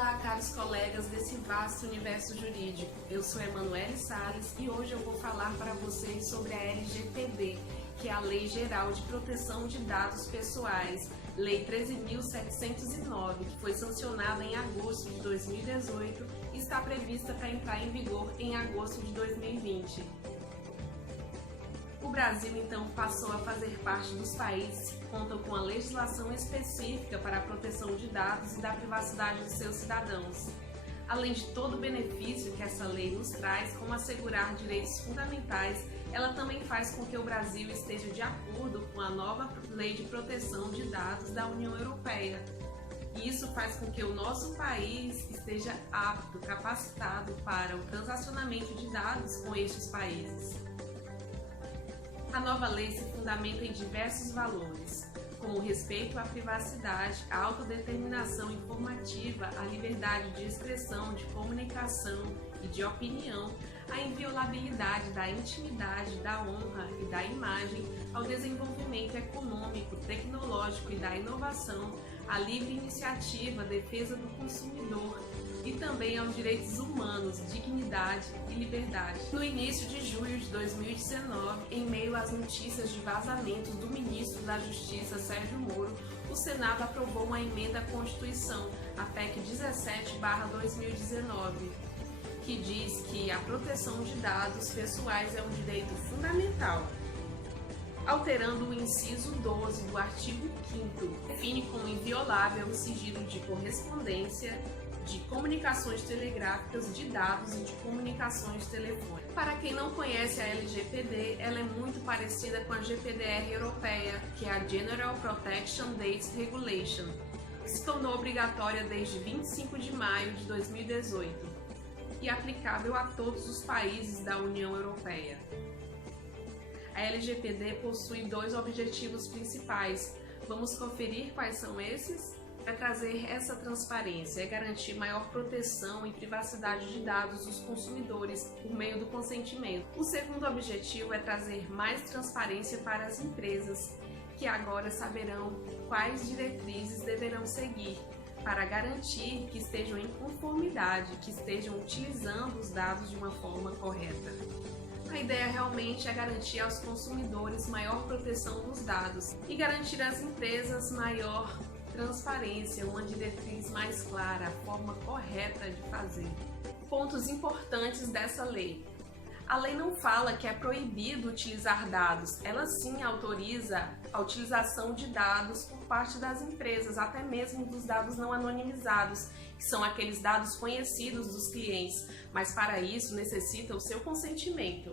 Olá, caros colegas desse vasto universo jurídico. Eu sou Emanuele Salles e hoje eu vou falar para vocês sobre a LGPD, que é a Lei Geral de Proteção de Dados Pessoais, Lei 13.709, que foi sancionada em agosto de 2018 e está prevista para entrar em vigor em agosto de 2020. O Brasil, então, passou a fazer parte dos países que contam com a legislação específica para a proteção de dados e da privacidade de seus cidadãos. Além de todo o benefício que essa lei nos traz, como assegurar direitos fundamentais, ela também faz com que o Brasil esteja de acordo com a nova Lei de Proteção de Dados da União Europeia. E isso faz com que o nosso país esteja apto, capacitado para o transacionamento de dados com estes países. A nova lei se fundamenta em diversos valores, como o respeito à privacidade, a autodeterminação informativa, a liberdade de expressão, de comunicação e de opinião, a inviolabilidade da intimidade, da honra e da imagem, ao desenvolvimento econômico, tecnológico e da inovação, a livre iniciativa, a defesa do consumidor e também aos direitos humanos, dignidade e liberdade. No início de julho de 2019, em meio às notícias de vazamentos do ministro da Justiça, Sérgio Moro, o Senado aprovou uma emenda à Constituição, a PEC 17/2019, que diz que a proteção de dados pessoais é um direito fundamental, alterando o inciso 12 do artigo 5º, define como inviolável o sigilo de correspondência, de comunicações telegráficas, de dados e de comunicações telefônicas. Para quem não conhece a LGPD, ela é muito parecida com a GPDR europeia, que é a General Protection Data Regulation, que se tornou obrigatória desde 25 de maio de 2018 e aplicável a todos os países da União Europeia. A LGPD possui dois objetivos principais. Vamos conferir quais são esses? É trazer essa transparência, é garantir maior proteção e privacidade de dados dos consumidores por meio do consentimento. O segundo objetivo é trazer mais transparência para as empresas, que agora saberão quais diretrizes deverão seguir para garantir que estejam em conformidade, que estejam utilizando os dados de uma forma correta. A ideia realmente é garantir aos consumidores maior proteção dos dados e garantir às empresas maior transparência, uma diretriz mais clara, a forma correta de fazer. Pontos importantes dessa lei. A lei não fala que é proibido utilizar dados, ela sim autoriza a utilização de dados por parte das empresas, até mesmo dos dados não anonimizados, que são aqueles dados conhecidos dos clientes, mas para isso necessita o seu consentimento.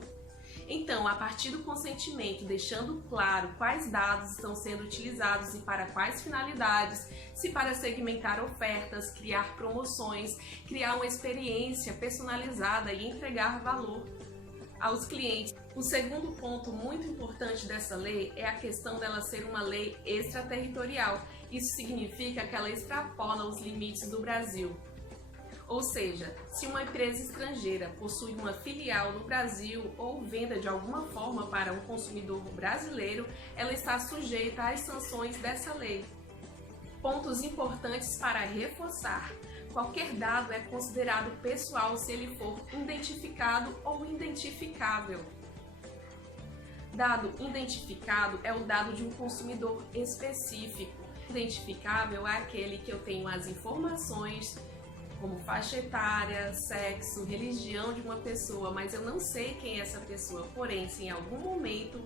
Então, a partir do consentimento, deixando claro quais dados estão sendo utilizados e para quais finalidades, se para segmentar ofertas, criar promoções, criar uma experiência personalizada e entregar valor aos clientes. O segundo ponto muito importante dessa lei é a questão dela ser uma lei extraterritorial. Isso significa que ela extrapola os limites do Brasil. Ou seja, se uma empresa estrangeira possui uma filial no Brasil ou venda de alguma forma para um consumidor brasileiro, ela está sujeita às sanções dessa lei. Pontos importantes para reforçar. Qualquer dado é considerado pessoal se ele for identificado ou identificável. Dado identificado é o dado de um consumidor específico. Identificável é aquele que eu tenho as informações, como faixa etária, sexo, religião de uma pessoa, mas eu não sei quem é essa pessoa. Porém, se em algum momento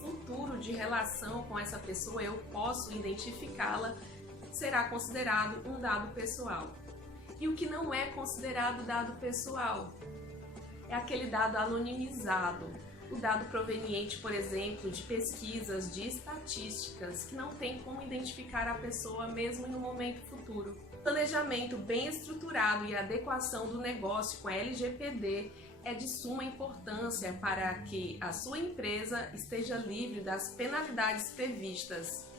futuro de relação com essa pessoa eu posso identificá-la, será considerado um dado pessoal. E o que não é considerado dado pessoal é aquele dado anonimizado, o dado proveniente, por exemplo, de pesquisas, de estatísticas, que não tem como identificar a pessoa mesmo em um momento futuro. Planejamento bem estruturado e adequação do negócio com a LGPD é de suma importância para que a sua empresa esteja livre das penalidades previstas.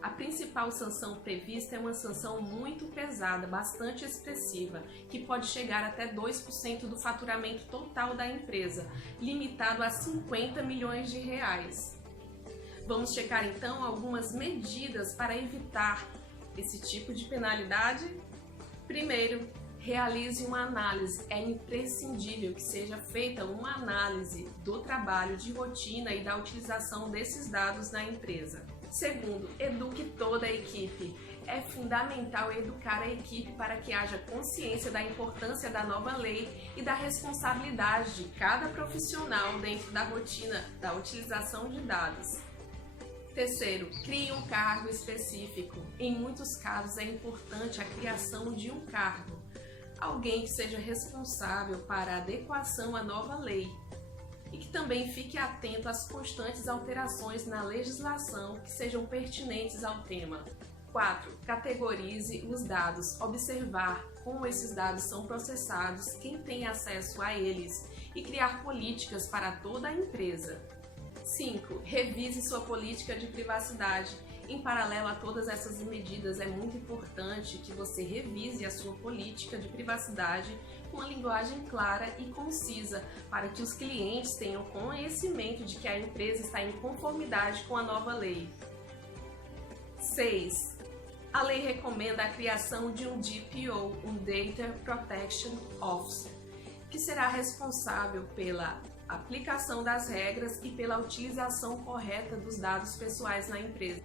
A principal sanção prevista é uma sanção muito pesada, bastante expressiva, que pode chegar até 2% do faturamento total da empresa, limitado a 50 milhões de reais. Vamos checar então algumas medidas para evitar esse tipo de penalidade? Primeiro, realize uma análise. É imprescindível que seja feita uma análise do trabalho de rotina e da utilização desses dados na empresa. Segundo, eduque toda a equipe. É fundamental educar a equipe para que haja consciência da importância da nova lei e da responsabilidade de cada profissional dentro da rotina da utilização de dados. Terceiro, crie um cargo específico. Em muitos casos é importante a criação de um cargo. Alguém que seja responsável para a adequação à nova lei e que também fique atento às constantes alterações na legislação que sejam pertinentes ao tema. 4. Categorize os dados. Observar como esses dados são processados, quem tem acesso a eles e criar políticas para toda a empresa. 5. Revise sua política de privacidade. Em paralelo a todas essas medidas, é muito importante que você revise a sua política de privacidade com uma linguagem clara e concisa, para que os clientes tenham conhecimento de que a empresa está em conformidade com a nova lei. 6. A lei recomenda a criação de um DPO, um Data Protection Officer, que será responsável pela aplicação das regras e pela utilização correta dos dados pessoais na empresa.